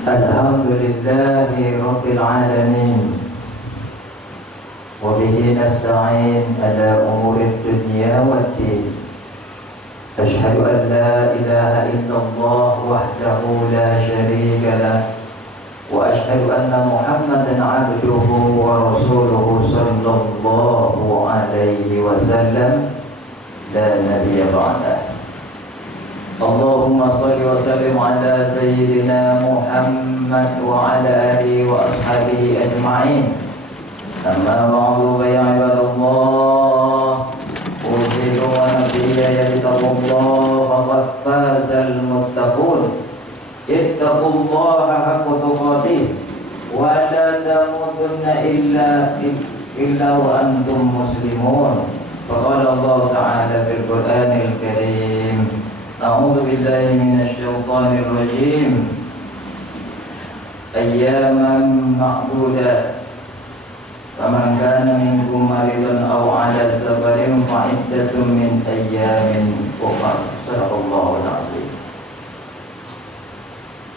Alhamdulillahi Rabbil Alamin, wa bihi nasta'in ala umuri dunya waddin. Ashhadu an la ilaha illallah wahdahu la syarika lah, wa ashhadu anna Muhammadan abduhu wa rasuluhu sallallahu alaihi wasallam, la nabiyya ba'dah. Allahumma salli wa sallim ala sayyidina Muhammad wa ala alihi wa ashabihi ajma'in. Amma ba'du, ya ibadallah, usiku wa nabiyya yattaqullah faqad fazal muttaqun. Ittaqullaha haqqa tuqatih wa la tamutunna illa wa antum muslimun. Faqala Allah ta'ala fil Qur'anil Karim, A'udzu billahi minasyaitonir rajim. Ayyaman ma'dudat. Faman kana minkum maridan aw 'ala safarin fa iddatun min ayyamin ukhra. Shadaqallahul 'azim.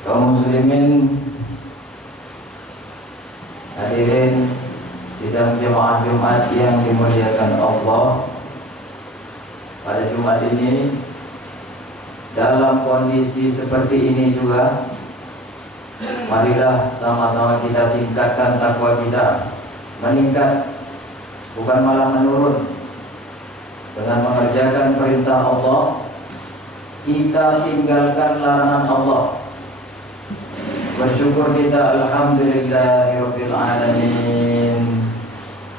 Kaum muslimin hadirin sidang jemaah Jumat yang dimuliakan Allah, pada Jumat ini dalam kondisi seperti ini juga, marilah sama-sama kita tingkatkan takwa kita, meningkat bukan malah menurun. Dengan mengerjakan perintah Allah, kita tinggalkan larangan Allah. Bersyukur kita, alhamdulillahirabbil alamin,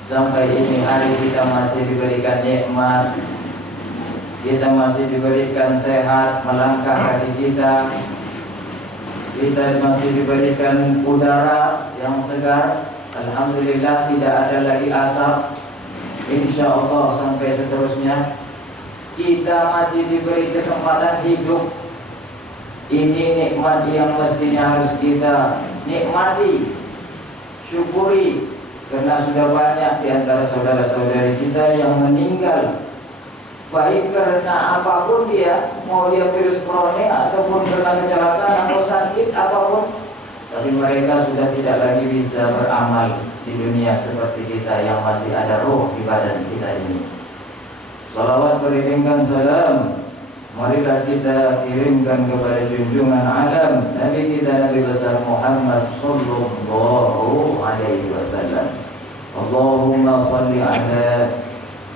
sampai ini hari kita masih diberikan nikmat, kita masih diberikan sehat melangkah kaki kita masih diberikan udara yang segar. Alhamdulillah, tidak ada lagi asap. Insya Allah sampai seterusnya kita masih diberi kesempatan hidup. Ini nikmat yang mestinya harus kita nikmati, syukuri, karena sudah banyak di antara saudara-saudari kita yang meninggal, baik karena apapun dia, mau dia virus corona ataupun karena kecelakaan atau sakit apapun, tapi mereka sudah tidak lagi bisa beramal di dunia seperti kita yang masih ada roh di badan kita ini. Salawat beriringkan salam, marilah kita kirimkan kepada junjungan alam Nabi kita, Nabi besar Muhammad sallallahu alaihi wasallam. Allahumma salli ala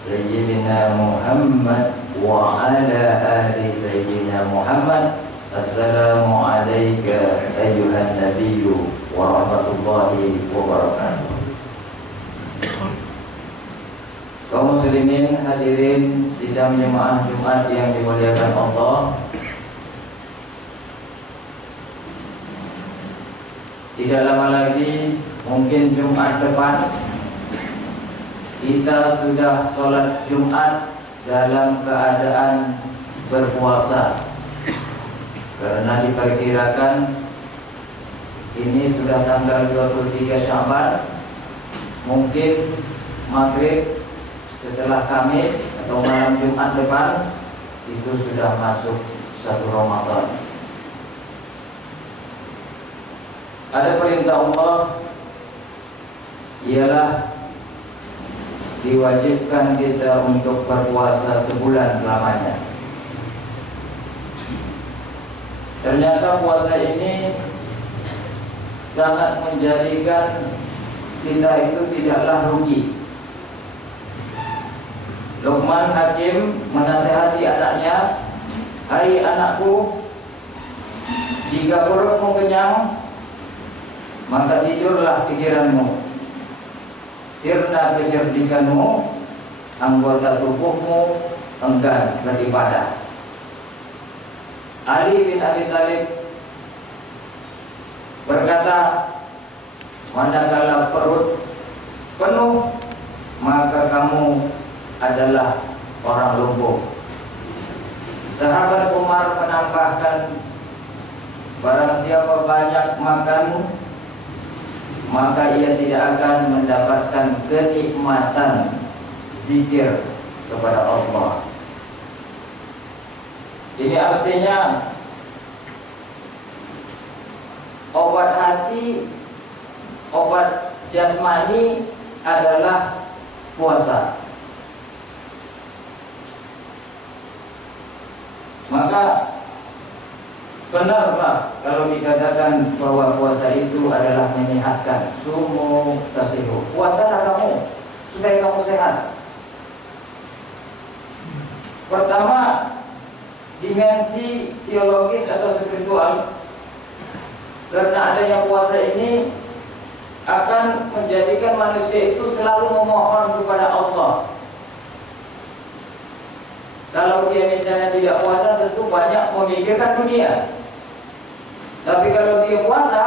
Sayyidina Muhammad wa ala ali Sayyidina Muhammad. Assalamu alayka ayyuhan nabiyyu wa rahmatullahi wa barakatuh. Kaum muslimin hadirin sidang jemaah Jumat yang dimuliakan Allah, tidak lama lagi, mungkin Jumat depan, kita sudah sholat Jumat dalam keadaan berpuasa, karena diperkirakan ini sudah tanggal 23 Sya'ban, mungkin maghrib setelah Kamis atau malam Jumat depan itu sudah masuk 1 Ramadan. Ada perintah Allah, ialah diwajibkan kita untuk berpuasa sebulan lamanya. Ternyata puasa ini sangat menjadikan kita itu tidaklah rugi. Luqman Hakim menasihati anaknya, "Hai anakku, jika perutmu kenyang, maka tidurlah pikiranmu. Sirna kecerdikanmu, anggota tubuhmu enggan beribadah." Ali bin Abi Thalib berkata, "Manakala perut penuh, maka kamu adalah orang lumpuh." Sahabat Umar menambahkan, "Barang siapa banyak makan, maka ia tidak akan mendapatkan kenikmatan zikir kepada Allah." Ini artinya obat hati, obat jasmani adalah puasa. Maka benarlah kalau dikatakan bahwa puasa itu adalah menyehatkan. Sumu tasihu, puasalah kamu supaya kamu sehat. Pertama, dimensi teologis atau spiritual. Karena adanya puasa ini akan menjadikan manusia itu selalu memohon kepada Allah. Kalau dia misalnya tidak puasa, tentu banyak memikirkan dunia. Tapi kalau dia puasa,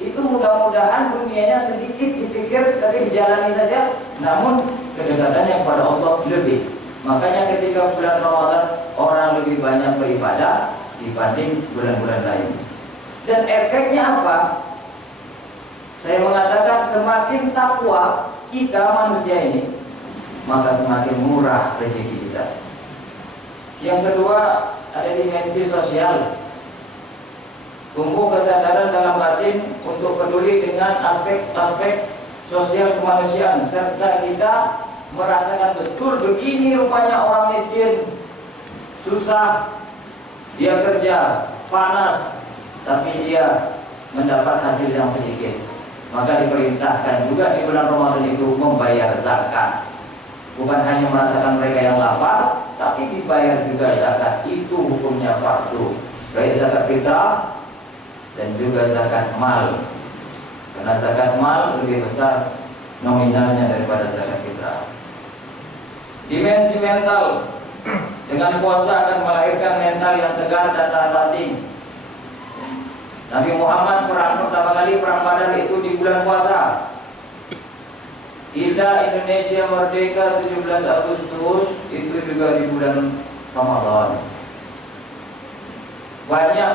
itu mudah-mudahan dunianya sedikit dipikir, tapi dijalani saja. Namun kedekatannya kepada Allah lebih. Makanya ketika bulan Ramadan orang lebih banyak beribadah dibanding bulan-bulan lain. Dan efeknya apa? Saya mengatakan semakin takwa kita manusia ini, maka semakin murah rezeki kita. Yang kedua, ada dimensi sosial. Tumbuh kesadaran dalam batin untuk peduli dengan aspek-aspek sosial kemanusiaan, serta kita merasakan betul begini rupanya orang miskin, susah, dia kerja, panas, tapi dia mendapat hasil yang sedikit. Maka diperintahkan juga di bulan Ramadan itu membayar zakat. Bukan hanya merasakan mereka yang lapar, tapi dibayar juga zakat. Itu hukumnya fardu, baik zakat fitrah dan juga zakat mal. Karena zakat mal lebih besar nominalnya daripada zakat fitrah. Dimensi mental, dengan puasa akan melahirkan mental yang tegar dan tahan banting. Nabi Muhammad pertama kali perang Badar itu di bulan puasa. Kita Indonesia merdeka 17 Agustus itu juga di bulan Ramadan. Banyak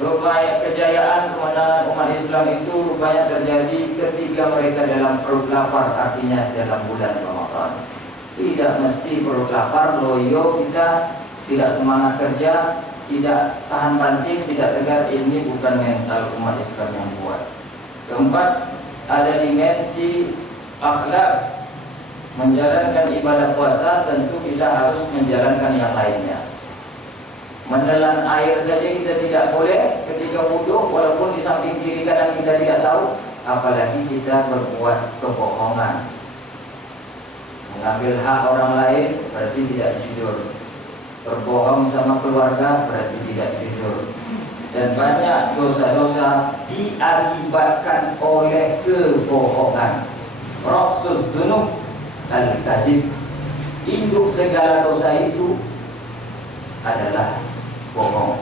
rupanya kejayaan kemenangan umat Islam itu rupanya terjadi ketika mereka dalam perut lapar, artinya dalam bulan Ramadan. Tidak mesti perut lapar, loyo, kita tidak semangat kerja, tidak tahan banting, tidak tegar. Ini bukan mental umat Islam yang kuat. Keempat, ada dimensi akhlak. Menjalankan ibadah puasa tentu kita harus menjalankan yang lainnya. Menelan air saja kita tidak boleh ketika wudhu, walaupun di samping kiri kanan kita tidak tahu, apalagi kita berbuat kebohongan. Mengambil hak orang lain berarti tidak jujur. Berbohong sama keluarga berarti tidak jujur. Dan banyak dosa-dosa diakibatkan oleh kebohongan. Roksus dzunub al-kadzib. Induk segala dosa itu adalah bohong.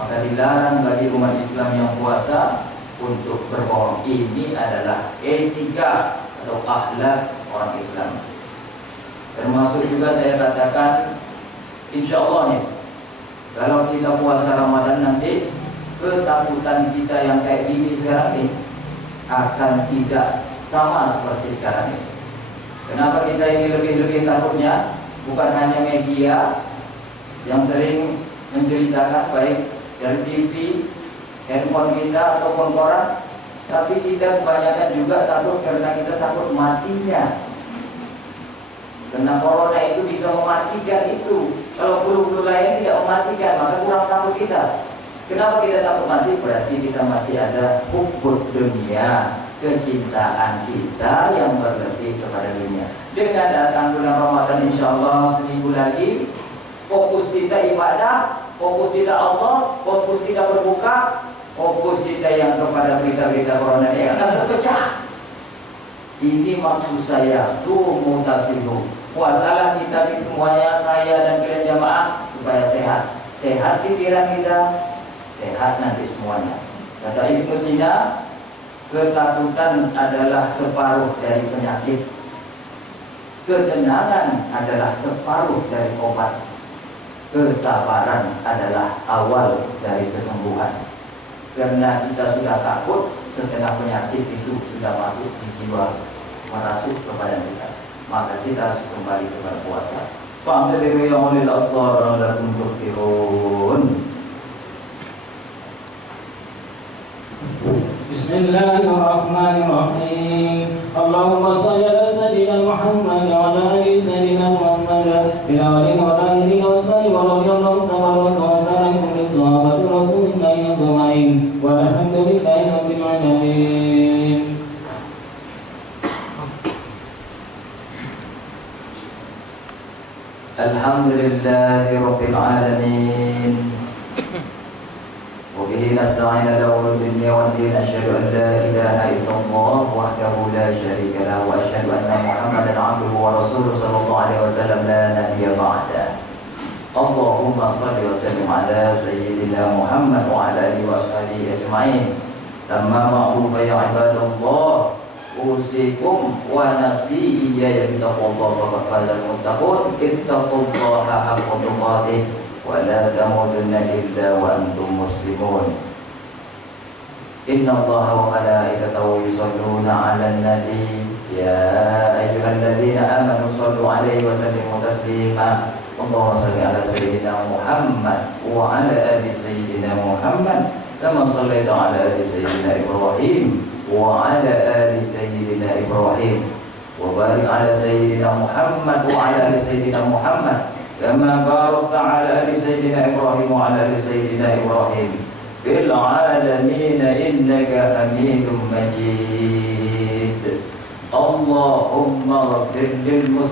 Maka dilarang bagi umat Islam yang puasa untuk berbohong. Ini adalah etika atau akhlak orang Islam. Termasuk juga saya katakan, insya Allah nih, kalau kita puasa Ramadan nanti, ketakutan kita yang kayak gini sekarang ini akan tidak sama seperti sekarang ini. Kenapa kita ini lebih-lebih takutnya? Bukan hanya media yang sering menceritakan, baik dari TV, handphone kita ataupun koran, tapi kita kebanyakan juga takut karena kita takut matinya. Karena corona itu bisa mematikan itu. Kalau flu-flu lain tidak mematikan, maka kurang takut kita. Kenapa kita takut mati? Berarti kita masih ada hubbud dunia, kecintaan kita yang berlebih kepada dunia. Dengan datang bulan Ramadan, insya Allah seminggu lagi, fokus kita ibadah, fokus kita Allah, fokus kita berbuka, fokus kita yang kepada berita-berita corona yang akan terpecah. Ini maksud saya, sumu tasihu. Puasalah kita di semuanya, saya dan kalian jamaah, supaya sehat. Sehat pikiran kita, sehat nanti semuanya. Kata Ibnu Sina, ketakutan adalah separuh dari penyakit. Ketenangan adalah separuh dari obat. Kesabaran adalah awal dari kesembuhan. Karena kita sudah takut, setengah penyakit itu sudah masuk di jiwa, merasuk kepada kita. Maka kita harus kembali kepada puasa. Fa'amdaliru ya'ulil absar lakum tuftirun. Bismillahirrahmanirrahim. Allahumma shalli ala sayyidina Muhammad wa ala ali sayyidina Muhammad ila alihi wa alihi wa sahbihi wa radhiyallahu tabaraka wa ta'ala an kulli sahabati rasulillahi ajma'in walhamdulillahi rabbil alamin. Alhamdulillahi rabbil alamin. وبه نستعين على أمور الدنيا والدين أشهد أن لا إله إلا الله وحده لا شريك له وأشهد أن محمدا عبده ورسوله صلى الله عليه وسلم لا نبي بعده اللهم صل وسلم على سيدنا محمد وعلى آله وصحبه أجمعين أما بعد فيا عباد الله أوصيكم ونفسي إياي بتقوى الله فقد فاز المتقون اتقوا الله حق تقاته ولا تموتن إلا وأنتم مسلمون إن الله وملائكته يصلون على النبي يا أيها الذين آمنوا صلوا عليه وسلموا تسليما اللهم صل على سيدنا محمد وعلى آل سيدنا محمد كما صليت على آل سيدنا إبراهيم وعلى آل سيدنا إبراهيم وبارك على سيدنا محمد وعلى آل سيدنا محمد كما باركت على آل سيدنا إبراهيم وعلى آل سيدنا إبراهيم في العالمين إنك حميد مجيد اللهم اغفر للمسلمين